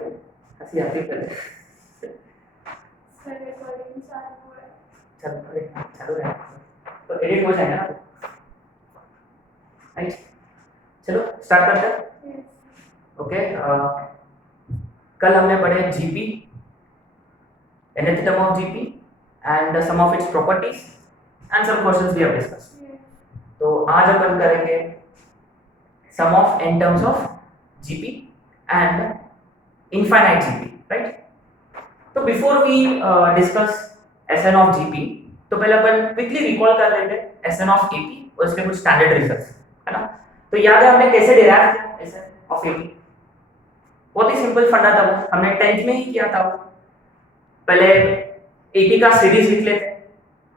हंसी आती है पहले। सर रिकॉर्डिंग चालू है। चालू है तो एडिट हो जाएगा ना, राइट। चलो स्टार्ट करते हैं। ओके, कल हमने पढ़े GP, nth term of GP and some of its properties and some questions we have discussed. तो आज अपन करेंगे sum of n terms of GP and infinite GP, right? तो before we discuss Sn of GP, तो पहले अपन quickly recall कर लेते हैं Sn of AP और इसके कुछ स्टैंडर्ड रिजल्ट्स, है ना। तो याद है हमने कैसे डिराइव किया Sn of AP? बहुत ही सिंपल फंडा था वो, हमने 10th में ही किया था वो। पहले एपी का सीरीज लिख लेते हैं,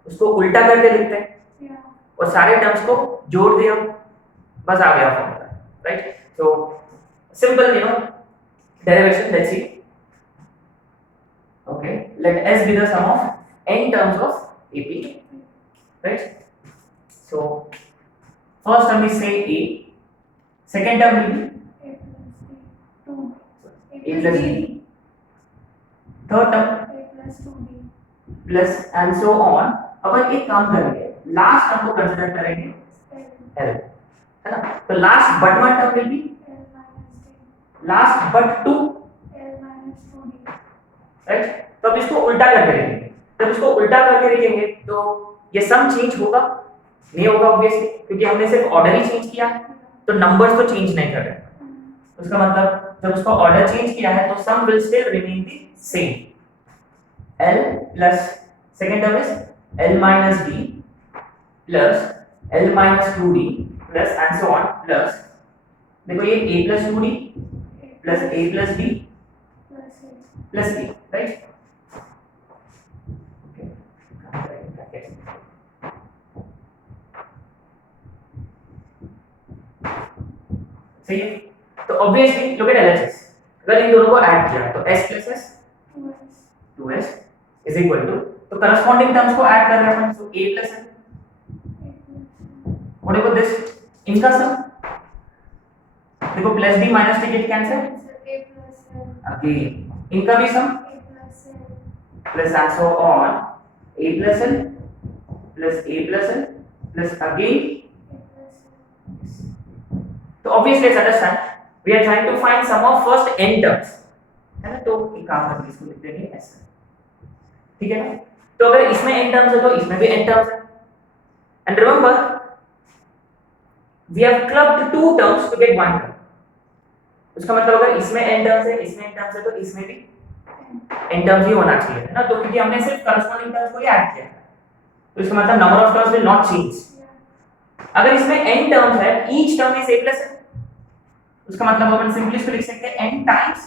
उसको उल्टा करके लिखते हैं और सारे टर्म्स को जोड़ दिया, बस आ गया formula, right. So simple derivation, let's see. Okay, let S be the sum of n terms of AP, right? So first term is say A, second term will be A plus B, third term plus and so on. अब एक काम करेंगे, last term को consider करेंगे L, है ना। तो last but one term will be last but two, right. तो अब इसको उल्टा करके लिखेंगे, जब इसको उल्टा करके लिखेंगे तो ये सम चेंज होगा नहीं होगा ऑब्वियसली, क्योंकि हमने सिर्फ ऑर्डर ही चेंज किया है, तो नंबर्स तो चेंज नहीं कर रहे। उसका मतलब जब उसको ऑर्डर चेंज किया है तो sum will still remain the same. L plus second term is L minus D plus L minus 2D plus and so on plus, देखो ये A plus 2D plus A plus D plus A, right? Okay. सही है। तो obviously look at LHS, अगर इन दोनों को add किया तो S plus S 2S is equal to, तो करस्पॉन्डिंग टर्म्स को ऐड कर रहे हैं अपन, so A plus N, what about this, इनका सम देखो plus D minus D get cancel, again इनका भी sum plus and so on A plus N plus A plus N plus again, तो obviously let's understand we are trying to find sum of first n terms, है ना। तो एक काम करके इसको लिख देंगे ऐसे, ठीक है ना। तो अगर इसमें n टर्म्स है तो इसमें भी n टर्म्स है, and remember we have clubbed two terms to get one term. उसका मतलब अगर इसमें n टर्म्स है, इसमें n टर्म्स है, तो इसमें भी n टर्म्स ही होना चाहिए, है ना। तो क्योंकि हमने सिर्फ करस्पॉन्डिंग टर्म्स को ही ऐड किया है, तो इसका मतलब number of terms will not change. अगर इसमें n टर्म्स है, each term is a plus n, उसका मतलब अपन सिंपली इसको लिख सकते हैं n times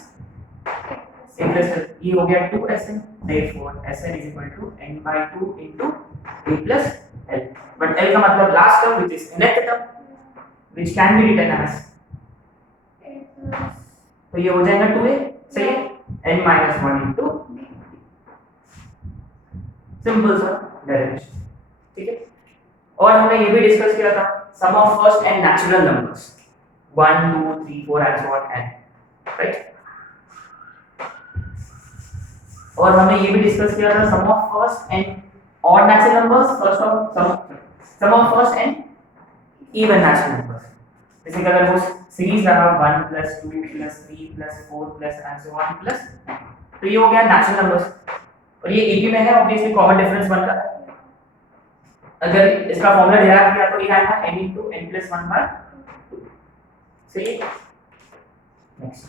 a plus n, ये हो गया 2Sn, therefore Sn is equal to n by 2 into a plus l, but l का मतलब last term which is nth term which can be written as, तो ये हो जाएगा 2a, सही है, n minus 1 into सिंपल सा डेरिवेशन, ठीक है। और हमने ये भी डिस्कस किया था sum of first n natural numbers 1 2 3 4 and so on n, right. और हमने ये भी डिस्कस किया था sum of first n odd natural numbers, first of sum of first n even natural numbers. जैसे कि अगर वो सीरीज रहा 1 plus 2 plus 3 plus 4 plus and so on plus, तो ये हो गया नेचुरल नंबर्स, और ये एपी में है ऑब्वियसली कॉमन डिफरेंस बनता है। अगर इसका फॉर्मूला डिराइव किया तो ये आएगा n into n plus 1 by 2, सही है। Next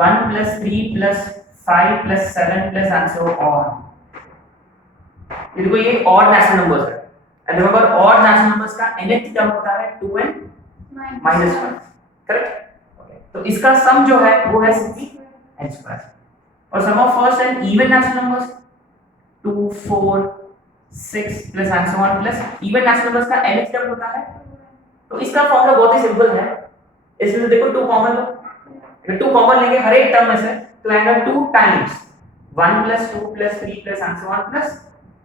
1 plus 3 plus 5 plus 7 plus and so on, ये देखो ये ऑड नेचुरल नंबर्स है, and remember odd natural numbers का nth टर्म होता है 2n minus 1, करेक्ट। ओके, तो इसका सम जो है वो है सिंपली n स्क्वायर, और sum of first n even natural numbers 2 4 6 plus and so on plus even natural numbers का nth टर्म होता है। तो इसका फॉर्मूला बहुत ही सिंपल है, इसमें से देखो 2 कॉमन लो, अगर 2 कॉमन लेंगे हर एक टर्म में से तो आएगा 2 times 1 plus 2 plus 3 plus and so on plus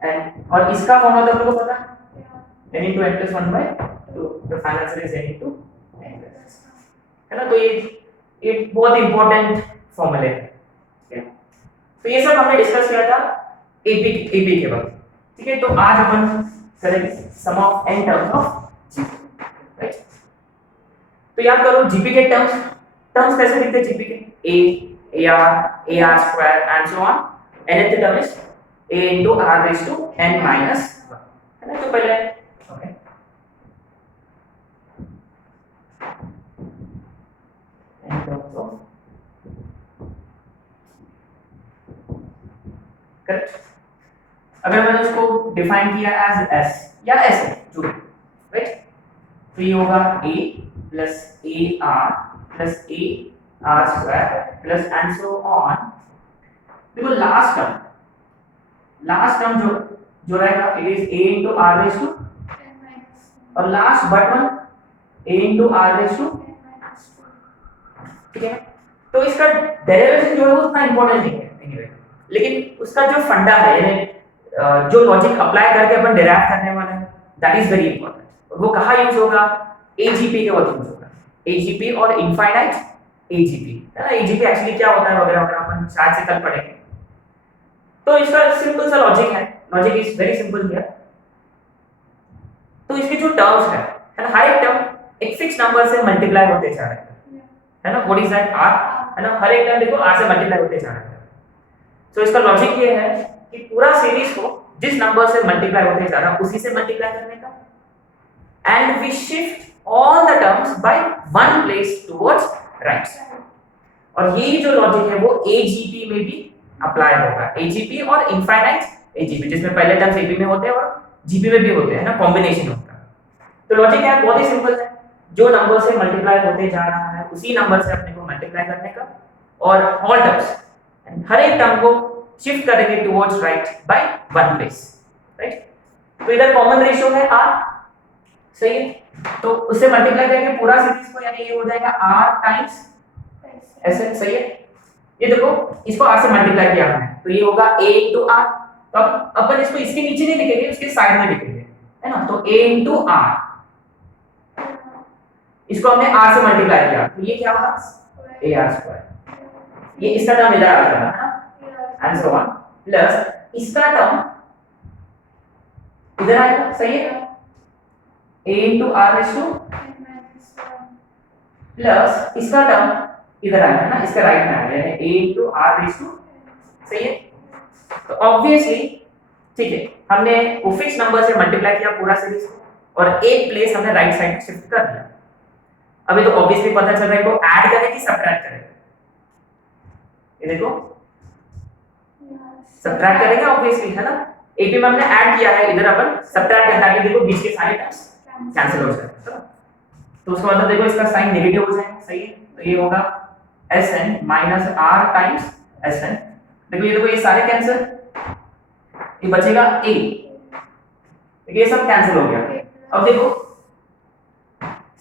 n, और इसका फॉर्मूला तो आपको पता है n into n plus 1 by 2, the final answer is n into n plus, है ना। तो ये बहुत इंपॉर्टेंट फॉर्मूले हैं, ठीक है। तो ये सब हमने डिस्कस किया था एपी के वक्त, ठीक है। तो आज अपन करेंगे sum of n terms of GP, right. तो याद करो जीपी के टर्म्स कैसे लिखते हैं जीपी के, ar square and so on। nth term is a into r raised to n minus 1, है ना। तो पहले okay n terms of correct. अगर मैंने उसको डिफाइन किया एज s या s जो राइट, तो ये होगा a plus ar plus ar square plus and so on. देखो लास्ट टर्म जो रहेगा it is a into r raised to, और last but one a into r raised to, ठीक है। तो इसका डेरिवेशन जो है वो उतना इंपॉर्टेंट नहीं है एनीवे, लेकिन उसका जो फंडा है यानी जो लॉजिक अप्लाई करके अपन डेराइव करने वाले हैं दैट इज वेरी इंपॉर्टेंट। वो कहाँ यूज होगा, एजीपी के वक्त यूज होगा, एजीपी और इनफाइनाइट एजीपी, है ना। एजीपी एक्चुअली क्या होता है वगैरह वगैरह अपन शायद से कल पढ़ेंगे। तो इसका सिंपल सा लॉजिक है, logic is very simple here. तो इसके जो टर्म्स है ना, हर एक टर्म एक फिक्स नंबर से मल्टीप्लाई होते जा रहे हैं, है ना। व्हाट इज दैट, r, है ना। हर एक टर्म देखो r से मल्टीप्लाई होते जा रहे हैं। तो इसका लॉजिक ये है कि पूरा सीरीज को जिस नंबर से मल्टीप्लाई होते जा रहा है उसी से मल्टीप्लाई करने का, and we shift all the terms by one place towards right. और ये जो लॉजिक है वो एजीपी में भी अप्लाई होगा, एजीपी और इनफाइनाइट एजीपी, जिसमें पहले टर्म्स एपी में होते हैं और जीपी में भी होते हैं ना, कॉम्बिनेशन होता है। तो लॉजिक है बहुत ही सिंपल है, जो नंबर से मल्टीप्लाई होते जा रहा है उसी नंबर से अपने को मल्टीप्लाई करने का, और ऑल टर्म्स हर एक टर्म को शिफ्ट करेंगे towards right bye one place, right. तो इधर कॉमन रेशियो है r, सही है। तो उससे मल्टीप्लाई करेंगे पूरा सीरीज को, यानी ये हो जाएगा r टाइम्स ऐसे, सही है। ये देखो इसको r से मल्टीप्लाई किया हमने, तो ये होगा a into r। तो अब अपन इसको इसके नीचे नहीं लिखेंगे, उसके साइड में लिखेंगे, है ना। तो a into r, इसको हमने r से मल्टीप्लाई किया, तो ये क्या होगा ar स्क्वायर। ये इसका टर्म इधर आ जाएगा, है ना, एंड सो ऑन, प्लस इसका टर्म इधर आएगा, सही है। a into r raised to, plus इसका टर्म इधर आएगा, है ना, इसका राइट में आएगा, यानी a into r raised to, सही है। तो ऑब्वियसली ठीक है, हमने वो फिक्स नंबर से मल्टीप्लाई किया पूरा सीरीज को, और एक प्लेस हमने राइट साइड में शिफ्ट कर दिया। अभी तो ऑब्वियसली पता चल रहा है को ऐड करें कि सब्ट्रैक्ट करें। ये देखो सब्ट्रैक्ट करेंगे ऑब्वियसली, है ना। एपी में हमने ऐड किया है, इधर अपन सब्ट्रैक्ट करना है, देखो बीच के सारे टर्म्स कैंसिल हो जाएंगे, है ना। तो उसका मतलब देखो इसका साइन नेगेटिव हो जाएगा, सही है। तो ये होगा sn minus r times sn। देखो ये सारे कैंसिल, ये बचेगा a, देखिए ये सब कैंसिल हो गया। अब देखो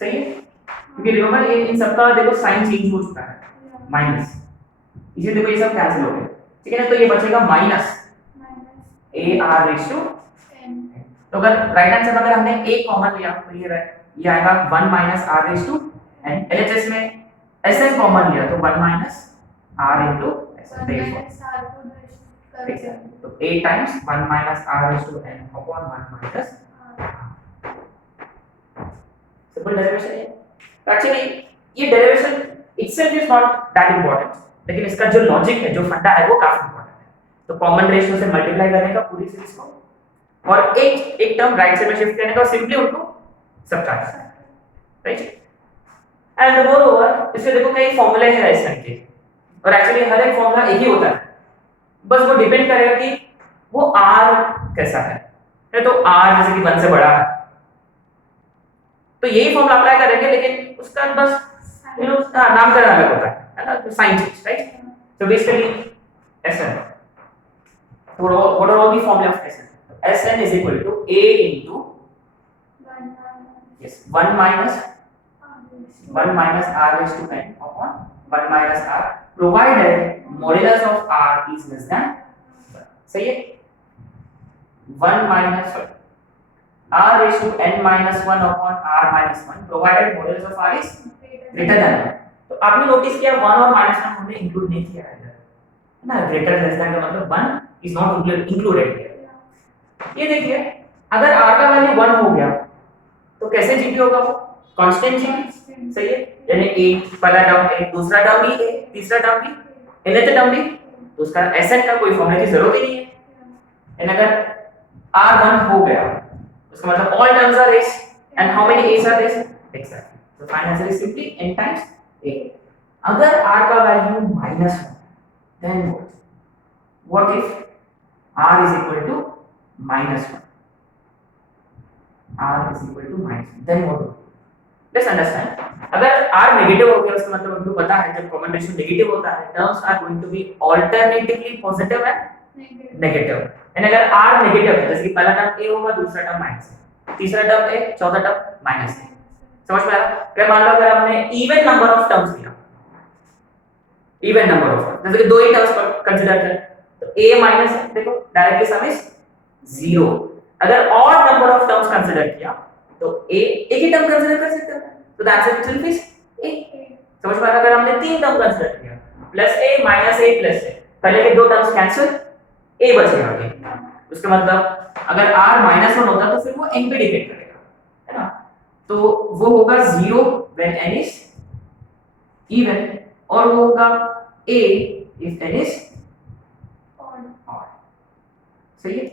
सही है, क्योंकि रिमेंबर ये इन सबका देखो साइन चेंज हो चुका है, माइनस, इसे देखो ये सब कैंसिल हो गया, ठीक है ना। तो ये बचेगा minus ar raised to n। तो अगर राइट हैंड साइड अगर हमने a कॉमन लिया तो ये आएगा 1 minus r raised to n। LHS में sn कॉमन लिया तो 1 minus r into sn। तो a times 1 minus r raised to n upon 1 minus simple derivation है। एक्चुअली ये derivation itself is not that important, लेकिन इसका जो लॉजिक है, जो फंडा है वो काफी इंपॉर्टेंट है। तो कॉमन रेशियो से मल्टीप्लाई करने का पूरी सीरीज को, और एक टर्म राइट साइड में शिफ्ट करने का, सिंपली उनको सब्ट्रैक्ट करना है, राइट। एंड मोरओवर इसमें देखो कई फॉर्मूले हैं इस तरह के, और एक्चुअली हर एक फॉर्मूला एक ही होता है, बस वो डिपेंड करेगा कि वो r कैसा है। तो r जैसे कि 1 से बड़ा है तो यही फॉर्मूला अप्लाई करेंगे, लेकिन उसका बस नामकरण अलग होता है ना, तो sign change, right. So basically Sn, so what are all the formula of Sn? Sn is equal to a into 1 minus r raised to n upon 1 minus r, provided modulus of r is less than 1। सही है, 1 minus r raised to n minus 1 upon r minus 1, provided modulus of r is greater than 1। तो आपने notice किया 1 और -1 हमने include नहीं किया है इधर, है ना, ग्रेटर लेस देन का मतलब 1 इज नॉट इंक्लूडेड हियर। ये देखिए अगर r का वैल्यू 1 हो गया तो कैसे जीपी होगा वो, कांस्टेंट जीपी, सही है, यानी a पहला टर्म a, दूसरा टर्म भी a, तीसरा टर्म भी, nth टर्म भी, तो उसका एसएन का कोई फॉर्मूला की जरूरत ही नहीं है। एंड अगर r1 हो गया उसका मतलब all terms are a's and how many a's are there, exactly, so final answer is simply n times a। अगर r का value -1 then what if r is equal to -1, r is equal to -1 then what will, let's understand। अगर r negative हो गया उसका मतलब हमको पता है जब कॉमन रेशियो नेगेटिव होता है terms are going to be alternatively positive and negative. And अगर r नेगेटिव है जैसे कि पहला टर्म a होगा दूसरा टर्म माइनस है, तीसरा टर्म a, चौथा टर्म माइनस है, समझ में आ रहा है? अगर मान लो अगर हमने इवन नंबर ऑफ टर्म्स लिया, इवन नंबर ऑफ जैसे कि दो ही टर्म्स कंसीडर करें तो a माइनस है, देखो डायरेक्टली सम इज 0। अगर odd number of terms consider किया तो a एक ही टर्म कंसीडर कर सकते हैं तो the answer will B a। समझ में आ रहा है? अगर हमने तीन टर्म कंसीडर किया plus a minus a plus a, पहले के दो टर्म्स कैंसिल, a बचेगा आगे, उसका मतलब अगर r -1 होता तो फिर वो n पे डिपेंड करेगा, है ना, तो वो होगा 0 व्हेन n इज इवन और वो होगा a if n is odd। सही है,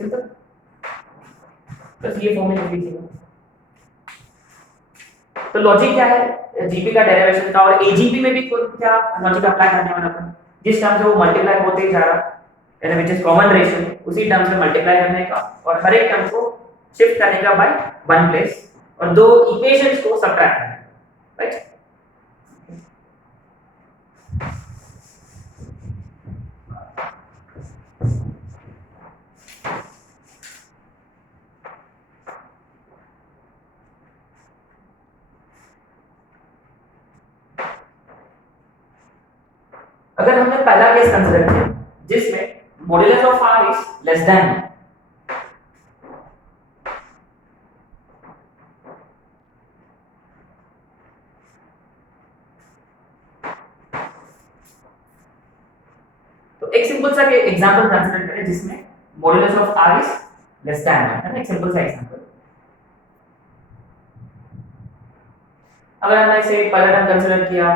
सिंपल, बस ये फॉर्म में लिख लीजिएगा। तो लॉजिक क्या है जीपी का डेरिवेशन का, और एजीपी में भी क्या लॉजिक अप्लाई करने वाला था, जिस टर्म से वो मल्टीप्लाई होते ही जा रहा है व्हिच इज कॉमन रेशियो, उसी टर्म से मल्टीप्लाई करने का और हर एक टर्म को शिफ्ट करने का बाय वन प्लेस और दो इक्वेशंस को सबट्रैक्ट करना, राइट। अगर हमने पहला केस कंसीडर किया जिसमें modulus of r is less than, तो एक सिंपल सा एग्जांपल कंसीडर करें जिसमें modulus of r is less than 1, है ना, एक सिंपल सा एग्जांपल। अगर हमने इसे पहला टर्म कंसीडर किया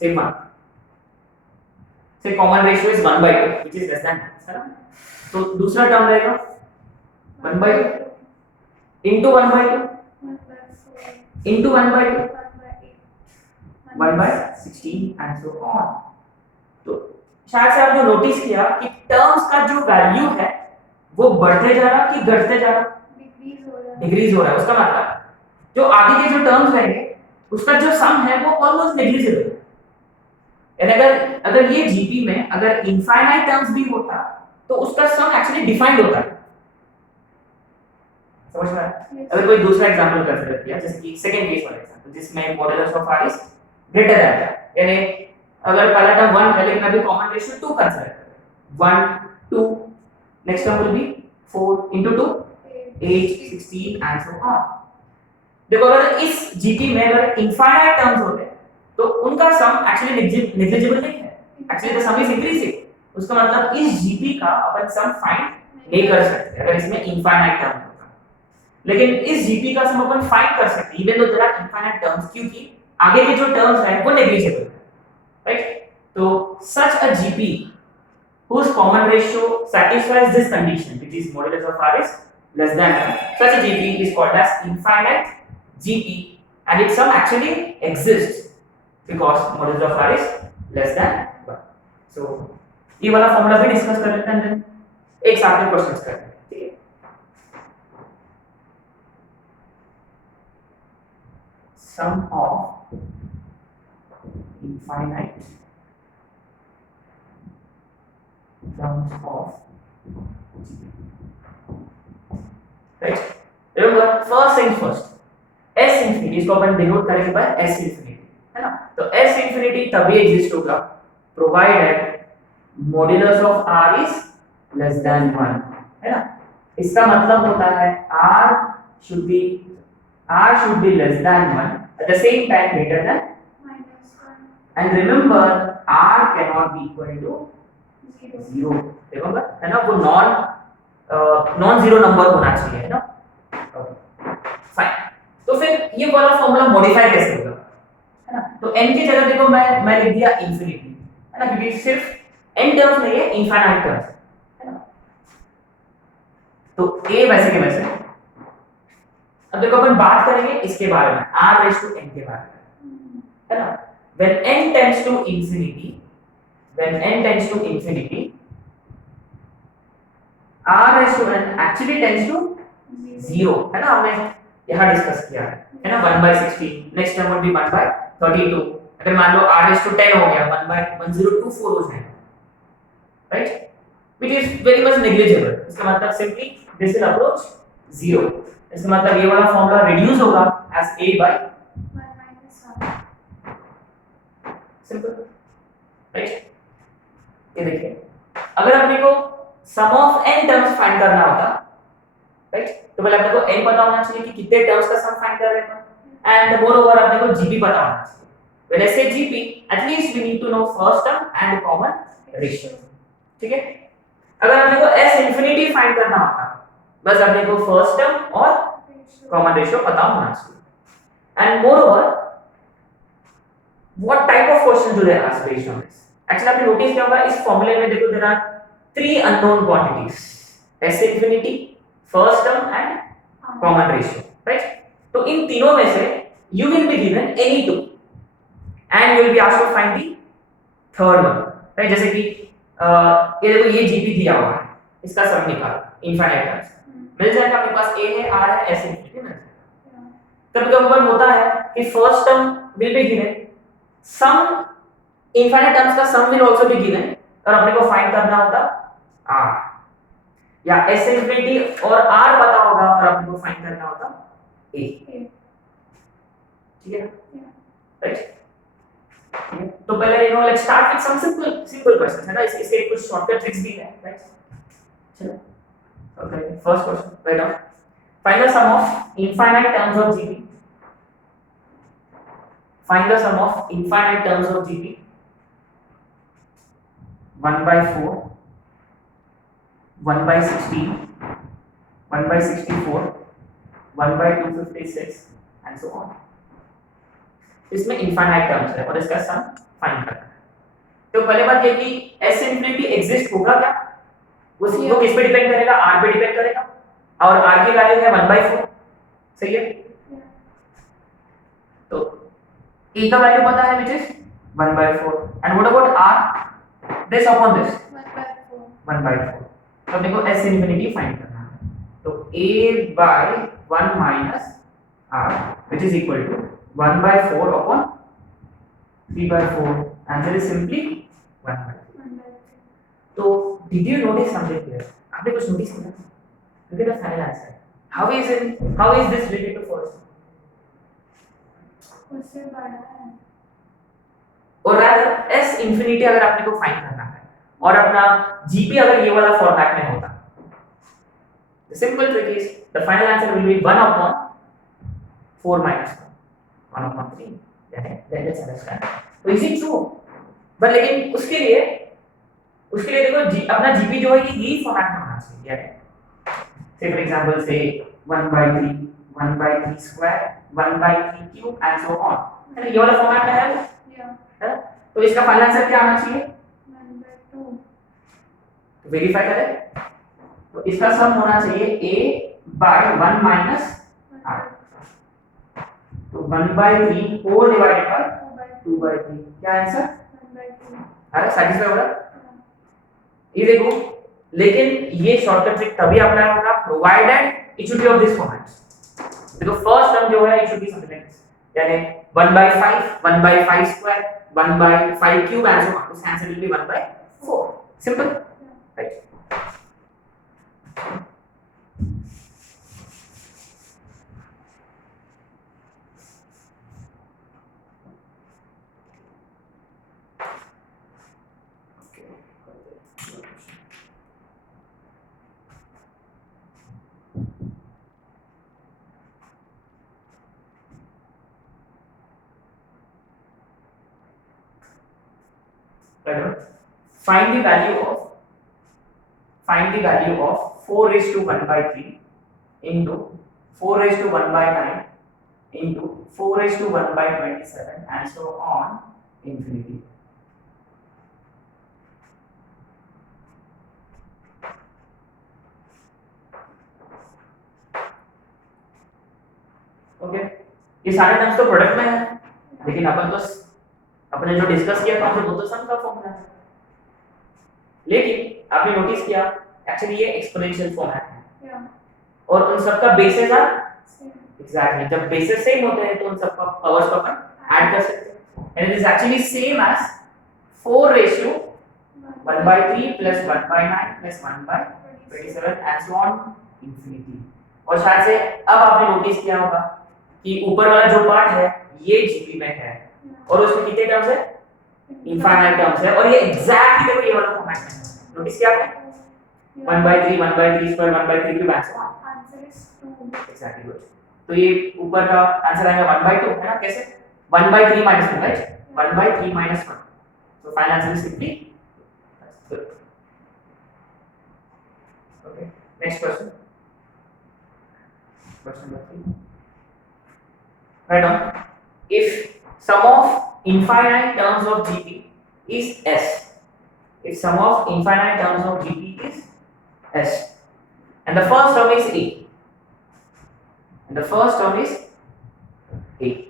से 1, से common ratio is 1/2 which is less than, है ना, तो दूसरा टर्म रहेगा 1/2 into 1/2 into 1/2 1/16 and so on। तो शायद से आपने नोटिस किया कि टर्म्स का जो वैल्यू है वो बढ़ते जा रहा कि घटते जा रहा, डिक्रीज हो रहा है। उसका मतलब जो आगे के जो टर्म्स रहेंगे उसका जो सम है वो ऑलमोस्ट नेग्लिजिबल है। एंड अगर ये जीपी में अगर इनफाइनाइट टर्म्स भी होता तो उसका सम एक्चुअली डिफाइंड होता है, समझ में आया? अगर कोई दूसरा एग्जांपल कंसीडर किया जैसे कि सेकंड केस वाला एग्जांपल जिसमें modulus of r is greater than, यानी अगर पहला टर्म 1 है लेकिन अभी कॉमन रेशियो 2 कंसीडर करें, 1 2 next term will B 4 into 2 8 16 and so on। देखो अगर इस जीपी में अगर इनफाइनाइट टर्म्स होते तो उनका सम एक्चुअली नेग्लिजिबल नहीं है, actually the some is increasing. उसका मतलब इस जीपी का अपन सम फाइंड नहीं कर सकते अगर इसमें इनफाइनाइट टर्म होता, लेकिन इस जीपी का सम अपन फाइंड कर सकते even though there are infinite terms, क्योंकि आगे के जो टर्म्स हैं वो नेग्लिजिबल है, राइट। तो such a GP whose common ratio satisfies this condition which is modulus of r is less than 1, such a gp is called as infinite gp and its sum actually exists because modulus of r is less than 1। so ये वाला formula भी discuss कर लेते हैं then एक साथ में questions करते हैं, ठीक है। sum of infinite terms of right, remember first thing first, s infinity इसको अपन डिनोट करेंगे बाय s infinity, है ना। तो s infinity तभी एग्जिस्ट होगा provided modulus of r is less than 1, है ना। इसका मतलब होता है r should be less than 1 at the same time greater than, -1 and remember r cannot be equal to 0 0, remember है ना, वो नॉन जीरो नंबर होना चाहिए, है ना। फाइन, तो फिर ये वाला फॉर्मूला मॉडिफाई कैसे होगा, है ना। तो n की जगह देखो मैं लिख दिया इंफिनिटी, है ना, क्योंकि सिर्फ n टर्म्स नहीं है, इनफाइनाइट टर्म्स है ना। तो a वैसे के वैसे। अब देखो अपन बात करेंगे इसके बारे में, r रेज़ टू n के बारे में, है ना। when n tends to infinity, when n tends to infinity, r raise to n actually tends to 0, है ना, हमने यहाँ डिस्कस किया है ना, 1/16, नेक्स्ट टर्म would be 1/32, अगर मान लो r रेज़ टू 10 हो गया 1/1024 हो जाएगा, right, which is very much negligible, इसका मतलब सिंपली this will approach 0, इसका मतलब ये वाला फॉर्मूला रिड्यूस होगा as a by 1 - 1 simple, right. ये देखिए, अगर अपने को सम ऑफ n टर्म्स फाइंड करना होता, राइट, तो पहले अपने को n पता होना चाहिए कि कितने टर्म्स का सम फाइंड कर रहे हैं, एंड मोरओवर अपने को gp पता होना चाहिए। when I say gp, at least we need to know first term and common ratio, ठीक है। अगर अपने को s इंफिनिटी फाइंड करना होता, बस अपने को फर्स्ट टर्म और कॉमन रेशियो पता होना चाहिए। And moreover what type of question do they ask based on this, actually आपने नोटिस किया होगा इस फॉर्मूले में, देखो there are 3 unknown quantities, s infinity, first term and common ratio, right. तो इन तीनों में से you will be given any two and you will be asked to find the third one, right. जैसे कि ये देखो ये gp दिया हुआ है, इसका सम निकालो इनफाइनाइट टर्म्स, मिल जाएगा अपने पास a है, r है, s इंफिनिटी मिल जाएगा। कभी कभी होता है कि first term will be given, sum infinite terms का sum will also be given, और अपने को फाइंड करना होता r, या s इंफिनिटी और r पता होगा और अपने को फाइंड करना होता a, ठीक है ना, राइट। तो पहले you know let's start with some simple questions, है ना, इसके कुछ शॉर्टकट ट्रिक्स भी है, राइट। चलो okay, first question write down, find the sum of infinite terms of gp, find the sum of infinite terms of gp, 1/4, 1/16, 1/64, 1/256 and so on। इसमें infinite terms है और इसका सम फाइंड करना है। तो पहले बात ये कि s इंफिनिटी एग्जिस्ट होगा क्या, वो किस पे डिपेंड करेगा, r पे डिपेंड करेगा, और r की वैल्यू है 1/4, सही है। तो a का वैल्यू पता है which is 1/4, and what about r, this upon this 1/4, तो देखो s इंफिनिटी फाइंड करना है, तो a by 1 minus r which is equal to 1/4 upon 3/4, answer is simply 1/4। तो did you notice something here, आपने कुछ नोटिस किया, look at the final answer, how is this related to first, उससे बड़ा है, और rather s इंफिनिटी अगर आपने को फाइंड करना है और अपना gp अगर ये वाला फॉर्मेट में होता, the simple trick is the final answer will be 1 upon 4 minus 1 upon 3, let's understand, तो is it true, बट लेकिन उसके लिए देखो अपना gp जो है ये यही फॉर्मेट में होना चाहिए, say for example say 1/3, 1/3 square, 1/3 cube and so on, है ना, ये वाला फॉर्मेट में है, तो इसका फाइनल आंसर क्या आना चाहिए 1/2, तो वेरीफाई करें, तो इसका सम होना चाहिए a by 1 minus r, तो 1/3 4 divided by 2/3, क्या आंसर 1/2, अरे सैटिस्फाई हो रहा है, ये देखो, लेकिन ये शॉर्टकट ट्रिक तभी अप्लाई होगा provided it should be of this format. देखो फर्स्ट टर्म जो है it should be something like this, यानी 1/5, 1/5 square, 1/5 cube and so on, उसका answer will be 1/4, simple, right. find the value of 4 raised to 1 by 3 into 4 raised to 1 by 9 into 4 raised to 1 by 27 and so on infinity. Okay ये सारे terms तो product में है, लेकिन अपने जो discuss किया था वो तो सम का फॉर्मूला है, लेकिन आपने नोटिस किया एक्चुअली ये एक्सपोनेंशियल फॉर्म है Yeah. और उन सब का बेसिस है Same. एग्जैक्टली, जब बेसिस सेम होते हैं तो उन सब का पावर्स को अपन ऐड कर सकते हैं, and it is actually same as 4 raised to 1 by 3 plus 1 by 9 plus 1 by 27 and so on infinity. और शायद से अब आपने नोटिस किया होगा कि ऊपर वाला जो पार्ट है ये जीपी में है और उसमें कितने टर्म्स है, इनफाइनाइट टर्म्स है, और ये एग्जैक्टली देखो ये वाला फॉर्मेट है, नोटिस किया आपने 1 by 3 1 by 3 square 1 by 3 cube answer Answer is 2. Exactly good. तो ये ऊपर का आंसर आएगा 1 by 2 है ना, कैसे 1 by 3 minus 1 right, 1 by 3 minus 1, so final answer is simply good. Okay, next question number 3. Right on. If sum of infinite terms of GP is S, if sum of infinite terms of GP is S, and the first term is A,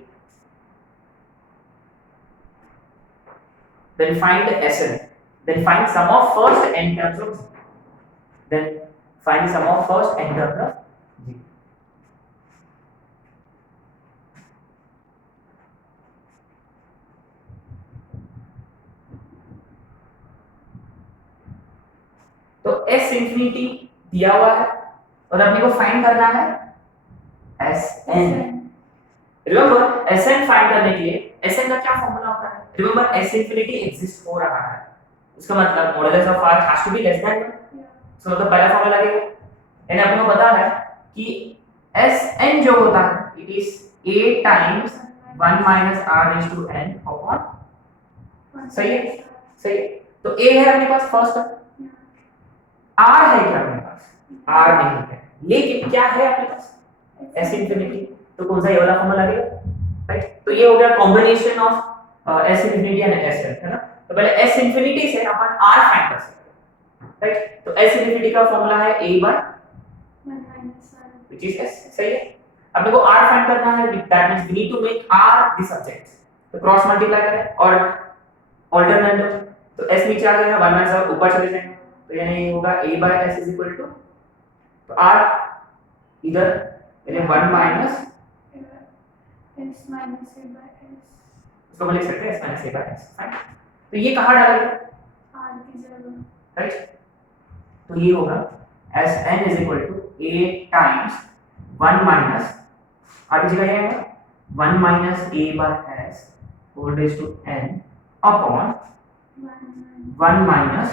then find Sn, then find sum of first n terms of G, then find the sum of first n terms of G. तो S infinity दिया हुआ है और अपने को find करना है Sn। Remember Sn find करने के लिए Sn का क्या फॉर्मूला होता है, रिमेंबर S इंफिनिटी एग्जिस्ट हो रहा है, इसका मतलब modulus of r has to be less than 1, so मतलब पहला फॉर्मूला लगेगा, यानी अपने को पता है कि Sn जो होता है it is a times 1 minus r raised to n upon, सही है, तो a है अपने पास फर्स्ट, r है क्या अपने पास, r नहीं है, लेकिन क्या है अपने पास S इंफिनिटी, तो कौन सा ये वाला फॉर्मूला लगेगा राइट, तो ये हो गया combination of S infinity and Sn है ना, तो पहले S इंफिनिटी से अपन r फाइंड कर सकते हैं राइट, तो S इंफिनिटी का फॉर्मूला है a by 1 minus r. which is S, सही है, अपने को r फाइंड करना है, that means we need to make r the subject, तो क्रॉस मल्टीप्लाई करें और अल्टरनेट, तो S नीचे आ जाएगा 1 माइनस r ऊपर चले जाएंगे, तो यानी ये होगा a by s is equal to, तो r इधर यानी 1 minus S minus a by s. इसको हम लिख सकते हैं s minus a by s, fine, तो ये कहां डालेंगे r की जगह. राइट, तो ये होगा Sn is equal to a times 1 minus r की जगह ये है 1 minus a by s whole raise to n upon 1 minus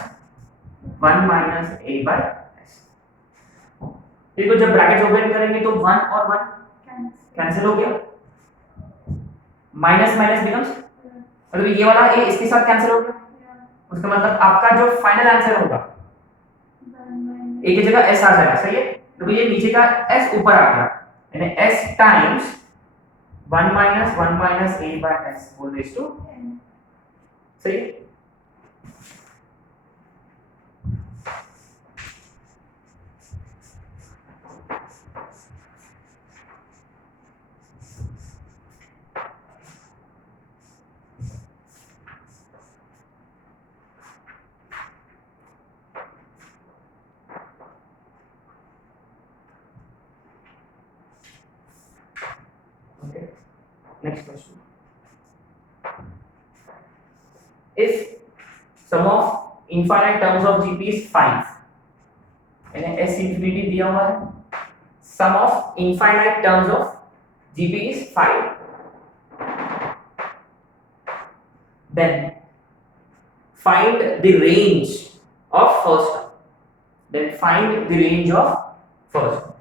a by s, इसको जब ब्रैकेट ओपन करेंगे तो 1 और 1 कैंसिल हो गया, माइनस माइनस बिकम्स, मतलब ये वाला a इसके साथ कैंसिल हो गया, उसका मतलब आपका जो फाइनल आंसर होगा a की जगह s आ जाएगा, सही है, तो ये नीचे का s ऊपर आ गया, यानी s times 1 minus a by s whole raise to n, सही है, Okay. Next question. If sum of infinite terms of GP is 5, यानी S infinity दिया हुआ है, sum of infinite terms of GP is 5, then find the range of first term. Then find the range of first term.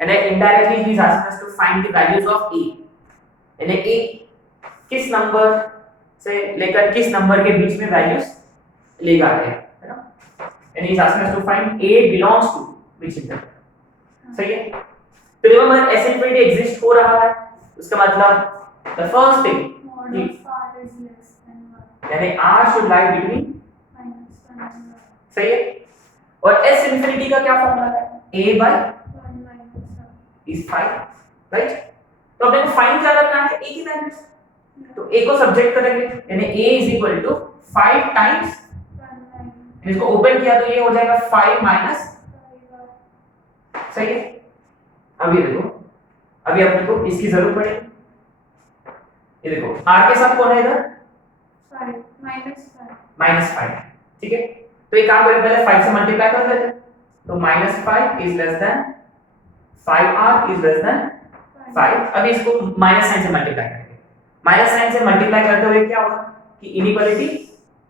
And then indirectly he is asking us to find the values of a, and a किस number से लेकर किस number के बीच में values लेगा है ना, यानी is asking us to find a belongs to which integer. सही है, तो रिमेंबर s इंफिनिटी एग्जिस्ट हो रहा है, उसका मतलब the first thing Mod of r is less than 1 यानी r should lie between, minus 1 and 1 सही है, और s इंफिनिटी का क्या फॉर्मूला है, a by 1 minus 1 is 5, right. तो अपने को फाइंड क्या करना है, a की वैल्यूज, तो a को सब्जेक्ट करेंगे यानी a is equal to 5 times, 1 minus इसको ओपन किया तो ये हो जाएगा 5 माइनस, 5 r सही है। अभी देखो, अभी अपने को इसकी जरूरत पड़ेगी, ये देखो r के साथ कौन है इधर, 5 minus 5 माइनस 5, ठीक है, तो एक काम करें पहले 5 से मल्टीप्लाई कर देते हैं, तो minus 5 is less than 5r is less than 5। अभी इसको माइनस साइन से मल्टीप्लाई करेंगे, माइनस साइन से मल्टीप्लाई करते हुए क्या होगा कि इनइक्वालिटी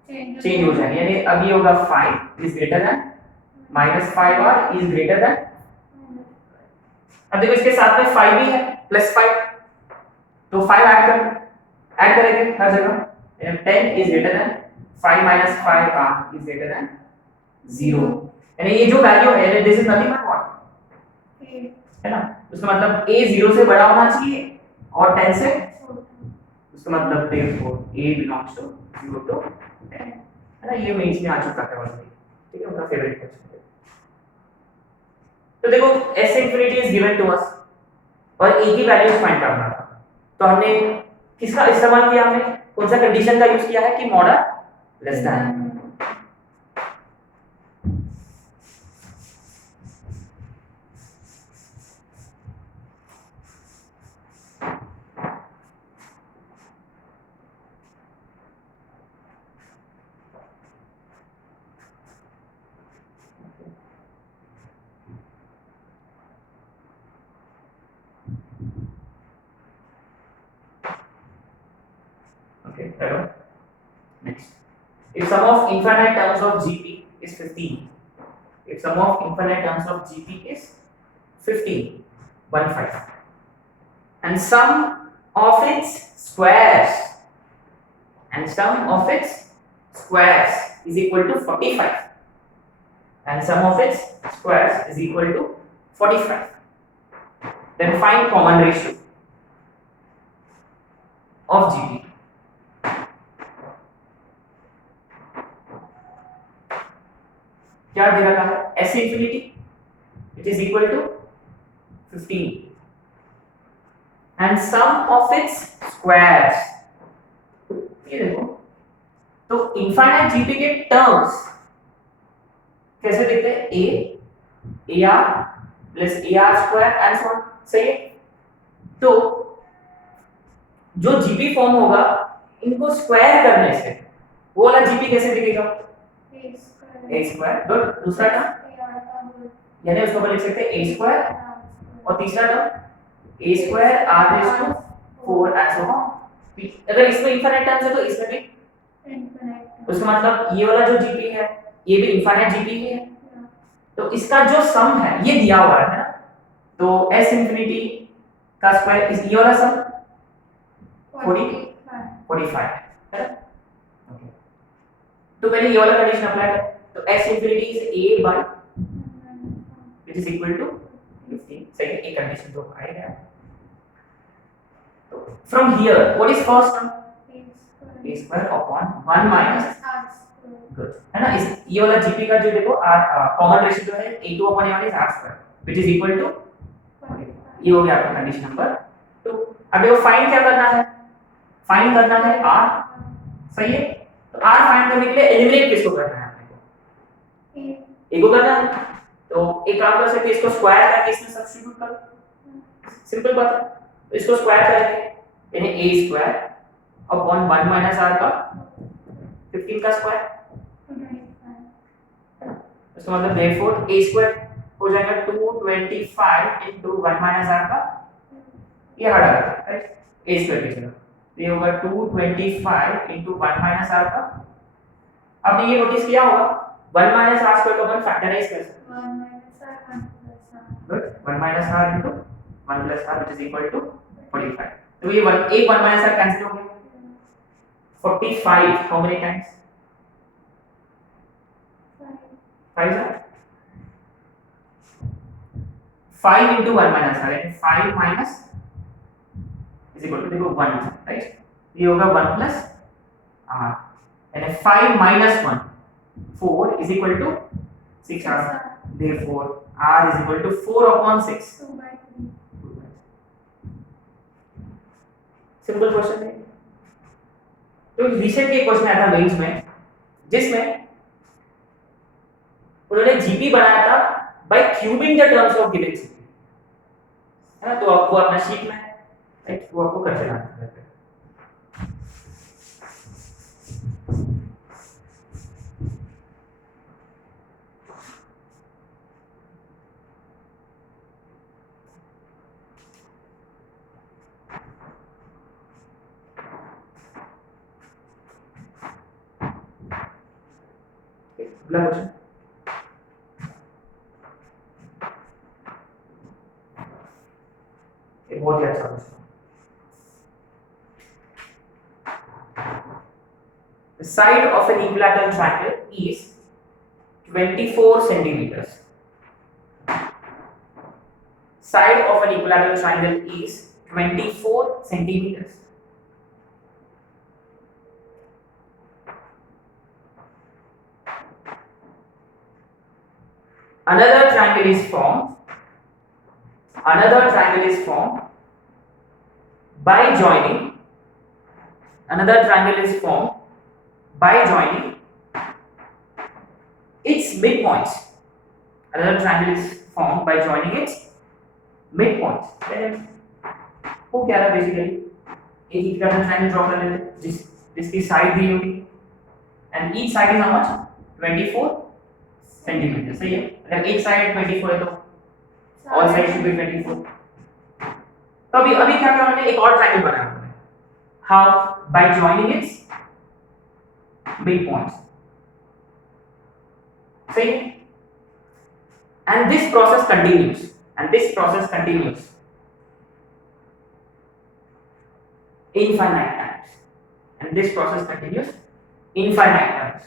चेंज हो जाएगी, यानी अब ये होगा 5 is greater than minus 5r is greater than, अब देखो इसके साथ में 5 भी है प्लस 5, तो 5 ऐड करेंगे हर जगह, 10 is greater than 5 minus 5r is greater than 0, यानी ये जो वैल्यू है this is nothing but what, है ना, उसका मतलब a 0 से बड़ा होना चाहिए और 10 से, उसका मतलब therefore a belongs to 0 to 10, है ना, ये मेंस में आ चुका है ऑलरेडी, ठीक है, उनका फेवरेट क्वेश्चन है। तो देखो s infinity is given to us और a की वैल्यूज फाइंड करना था, तो हमने किसका इस्तेमाल किया, हमने कौन सा कंडीशन का यूज किया है कि model less than, okay, hello, next, if sum of infinite terms of gp is 15, if sum of infinite terms of gp is 15 15 and sum of its squares is equal to 45 and sum of its squares is equal to 45, then find common ratio of gp। क्या दे रखा है, s infinity which is equal to 15 and sum of its squares, ये देखो, तो infinite GP के terms कैसे दिखते हैं, a ar plus ar square and so on, सही है, तो जो जीपी फॉर्म होगा इनको स्क्वायर करने से वो वाला जीपी कैसे दिखेगा, a स्क्वायर, गुड, दूसरा टर्म यानी उसको अपन लिख सकते हैं a स्क्वायर, और तीसरा term a square r raise to 4 and so on, अगर इसमें इनफाइनाइट टर्म्स है तो इसमें भी infinite उसका मतलब ये वाला जो जीपी है ये भी इनफाइनाइट जीपी ही है, तो इसका जो सम है ये दिया हुआ है ना, तो s इंफिनिटी का स्क्वायर इस ये वाला सम 45 है ना, ओके, तो पहले ये वाला कंडीशन अप्लाई करें, तो s infinity is a by which is equal to 15, सही है, एक कंडीशन तो आएगा, तो from here what is first term, a square upon 1 minus, good, है ना, इस ये वाला जीपी का जो देखो कॉमन रेशियो जो है a2 upon a1 is r square which is equal to, ये हो गया आपका कंडीशन नंबर 2। अब देखो फाइंड क्या करना है, फाइंड करना है r, सही है, तो r फाइंड करने के लिए एलिमिनेट किसको करना है, अपने को a को करना है, तो एक काम कर सकते हैं, इसको स्क्वायर करके इसमें सब्स्टिट्यूट करो, सिंपल बात है, तो इसको स्क्वायर करेंगे यानी a square upon 1 minus r का 15 का स्क्वायर, इसका मतलब therefore a स्क्वायर हो जाएगा 225 into 1 माइनस r का, ये हटा देते हैं, राइट, a स्क्वायर की जगह ये होगा 225 into 1 माइनस r का। आपने ये नोटिस किया होगा 1 माइनस r स्क्वायर को अपन फैक्टराइज कर सकते हैं, 1 minus r into 1 plus r which is equal to 45, तो ये 1 माइनस r कैंसिल हो गया, 45 how many times? 5. 5 is 5 into 1 minus r, right? 5 minus is equal to देखो 1, right? ये होगा 1 plus r, and 5 minus 1 4 is equal to 6 r. Therefore r is equal to 4 upon 6. 2 by 3. Simple question है। तो recent के question आया था mains में, जिसमें उन्होंने जीपी बनाया था by cubing the terms of given GP, है ना? तो आपको अपना शीट में, राइट, वो आपको कर चलाना है। अगला क्वेश्चन, ये बहुत ही अच्छा question. The side of an equilateral triangle is 24 centimeters. Side of an equilateral triangle is 24 centimeters. Another triangle is formed by joining its midpoints. Another triangle is formed by joining its midpoints. Then वो क्या है basically, एक equilateral triangle draw कर लेते हैं जिसकी side दी होगी, and each side is how much? 24 centimetre. सही है। अगर एक साइड 24 है तो ऑल साइड शुड बी 24। तो अभी क्या किया उन्होंने, एक और ट्रायंगल बनाया उन्होंने। How? Bye joining it's mid points. सही है। And this process continuous infinite times, and this process continues infinite times.